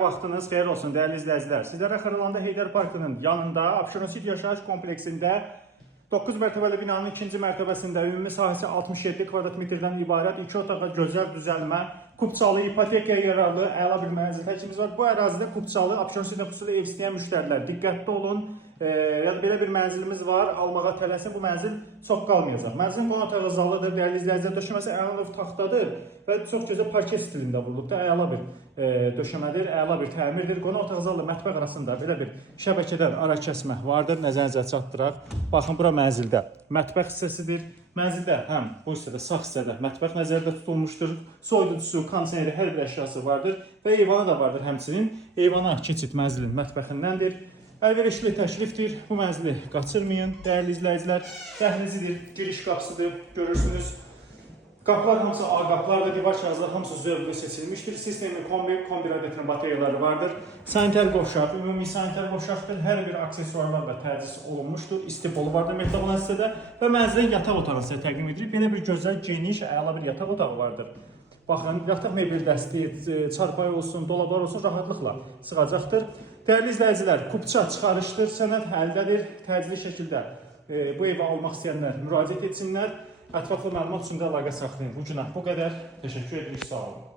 vaxtınız xeyir olsun dəyərli izləyicilər. Sizlərə Xırılanda Heydər Parkının yanında Abşeron City yaşayış kompleksində 9 mərtəbəli binanın ikinci mərtəbəsində ümumi sahəsi 67 kvadrat metrdən ibarət 2 otağa gözəl düzəlmə, kubçalı, ipotekaya yararlı əla bir mənzil təklifimiz var. Bu ərazidə kubçalı, Abşeron City xüsusilə ev istəyən müştərilər diqqətli olun. Ya da belə bir mənzilimiz var, almağa tələsin, bu mənzil çox qalmayacaq. Mənzilin qonaq otağı zalıdır, dəyərli izləyicilər, döşəməsi əla taxtadır və çox gözəl parket stilində vurulub da, əla bir döşəmədir, əla bir təmirdir. Qonaq otağı zalı mətbəx arasında belə bir şəbəkədən ara kəsmə vardır, nəzərinizə çatdıraq. Baxın, bura mənzildə mətbəx hissəsidir. Mənzildə həm bu hissədə, sağ hissədə mətbəx nəzərdə tutulmuşdur. Soyuducusu, kondisioneri, hər bir əşyası vardır və eyvanı da vardır həmçinin. Eyvana keçid mənzilin mətbəxindəndir. Əlverişli təklifdir. Bu mənzili qaçırmayın, dəyərli izləyicilər. Dəhlizidir, giriş qapısıdır, görürsünüz. Qapılar hamısı ağ qapılardır, divar kağızlar hamısı zövqlü seçilmişdir. Sistemin kombi radiatorun bateriyaları vardır. Sanitar qovşaq, ümumi sanitar qovşaqdır. Hər bir aksesuarlar və tərcis olunmuşdur. İstipolu vardır metal hissədə və mənzilin yataq otağını sizə təqdim edirik. Belə bir gözəl, geniş, əla bir yataq otağı vardır. Baxın, yataq mebel dəsti, çarpay olsun, dolablar olsun, rahatlıqla sığacaqdır. Dəyərli izləyicilər, kubça çıxarışdır, sənəd əldədir. Təcili şəkildə bu evi almaq istəyənlər müraciət etsinlər. Ətraflı məlumat üçün də əlaqə saxlayın. Bu günə bu qədər. Təşəkkür edirik, sağ olun.